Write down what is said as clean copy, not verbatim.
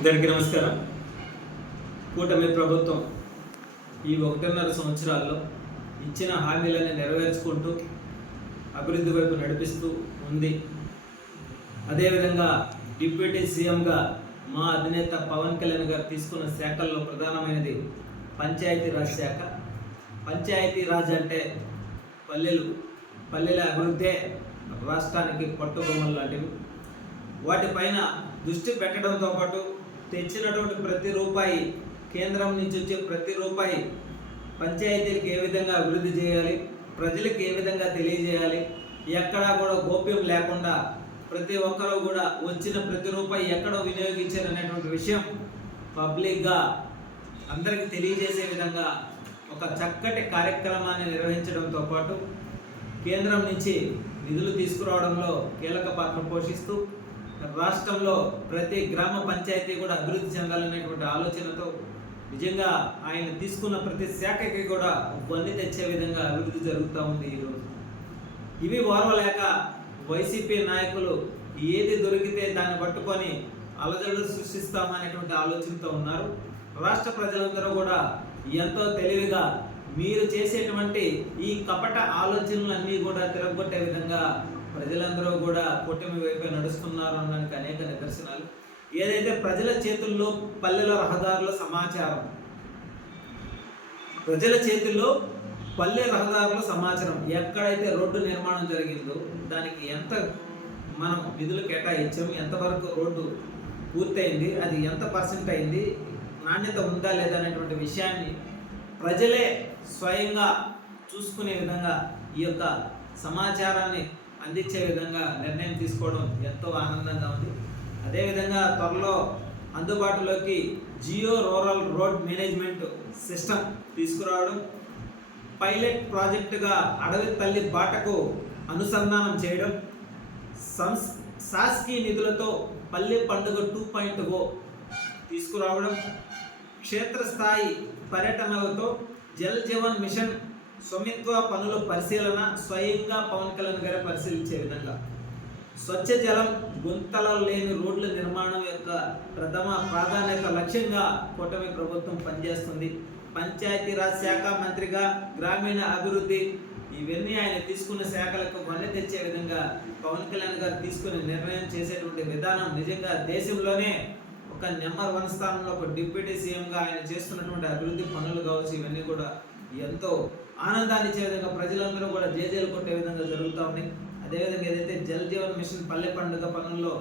అందరికీ నమస్కారం. కూటమి ప్రభుత్వం ఈ 1.5 సంవత్సరాల్లో ఇచ్చిన హామీలను నెరవేర్చుకుంటూ అభివృద్ధి వైపు నడిపిస్తూ ఉంది. అదేవిధంగా డిప్యూటీ సీఎంగా మా అధినేత పవన్ కళ్యాణ్ గారు తీసుకున్న శాఖల్లో ప్రధానమైనది పంచాయతీరాజ్ శాఖ. పంచాయతీరాజ్ అంటే పల్లెల అభివృద్ధే రాష్ట్రానికి పట్టుబొమ్మలు లాంటివి. వాటిపైన దృష్టి పెట్టడంతో పాటు తెచ్చినటువంటి ప్రతి రూపాయి, కేంద్రం నుంచి వచ్చే ప్రతి రూపాయి పంచాయతీలకు ఏ విధంగా అభివృద్ధి చేయాలి, ప్రజలకు ఏ విధంగా తెలియజేయాలి, ఎక్కడా కూడా గోప్యం లేకుండా ప్రతి ఒక్కరూ కూడా వచ్చిన ప్రతి రూపాయి ఎక్కడో వినియోగించారనేటువంటి విషయం పబ్లిక్గా అందరికీ తెలియజేసే విధంగా ఒక చక్కటి కార్యక్రమాన్ని నిర్వహించడంతో పాటు కేంద్రం నుంచి నిధులు తీసుకురావడంలో కీలక పాత్ర పోషిస్తూ రాష్ట్రంలో ప్రతి గ్రామ పంచాయతీ కూడా అభివృద్ధి చెందాలనేటువంటి ఆలోచనతో నిజంగా ఆయన తీసుకున్న ప్రతి శాఖకి కూడా వన్నీ తెచ్చే విధంగా అభివృద్ధి జరుగుతూ ఉంది ఈరోజు. ఇవి ఓర్వలేక వైసీపీ నాయకులు ఏది దొరికితే దాన్ని పట్టుకొని అలజడులు సృష్టిస్తామనేటువంటి ఆలోచనతో ఉన్నారు. రాష్ట్ర ప్రజలందరూ కూడా ఎంతో తెలివిగా మీరు చేసేటువంటి ఈ కపట ఆలోచనలన్నీ కూడా తిరగొట్టే విధంగా ప్రజలందరూ కూడా కూటమి వైపు నడుస్తున్నారు అనడానికి అనేక నిదర్శనాలు. ఏదైతే ప్రజల చేతుల్లో పల్లెల రహదారుల సమాచారం, ప్రజల చేతుల్లో పల్లె రహదారుల సమాచారం, ఎక్కడైతే రోడ్డు నిర్మాణం జరిగిందో దానికి ఎంత మనం నిధులు కేటాయించాం, ఎంతవరకు రోడ్డు పూర్తయింది, అది ఎంత పర్సెంట్ అయింది, నాణ్యత ఉందా లేదా అనేటువంటి విషయాన్ని ప్రజలే స్వయంగా చూసుకునే విధంగా ఈ యొక్క సమాచారాన్ని అందించే విధంగా నిర్ణయం తీసుకోవడం ఎంతో ఆనందంగా ఉంది. అదేవిధంగా త్వరలో అందుబాటులోకి Jio rural road management system తీసుకురావడం, పైలట్ ప్రాజెక్టుగా అడవి తల్లి బాటకు అనుసంధానం చేయడం, శాసకీయ నిధులతో పల్లె పండుగ 2.0 తీసుకురావడం, క్షేత్రస్థాయి పర్యటనలతో జల్ జీవన్ మిషన్ స్వమిత్వ పనుల పరిశీలన స్వయంగా పవన్ కళ్యాణ్ గారు పరిశీలించే విధంగా, స్వచ్ఛ జలం, గుంతలు లేని రోడ్ల నిర్మాణం యొక్క ప్రథమ ప్రాధాన్యత లక్ష్యంగా కూటమి ప్రభుత్వం పనిచేస్తుంది. పంచాయతీరాజ్ శాఖ మంత్రిగా గ్రామీణ అభివృద్ధి ఇవన్నీ ఆయన తీసుకున్న శాఖలకు వన్నె తెచ్చే విధంగా పవన్ కళ్యాణ్ గారు తీసుకునే నిర్ణయం చేసేటువంటి విధానం నిజంగా దేశంలోనే ఒక నెంబర్ 1 స్థానంలో ఒక డిప్యూటీ సీఎంగా ఆయన చేస్తున్నటువంటి అభివృద్ధి పనులు కావచ్చు, ఇవన్నీ కూడా ఎంతో ఆనందాన్ని ఇచ్చే విధంగా ప్రజలందరూ కూడా జేజేలు కొట్టే విధంగా జరుగుతూ ఉన్నాయి. అదేవిధంగా ఏదైతే జల్ జీవన్ మిషన్ పల్లె పండుగ పనుల్లో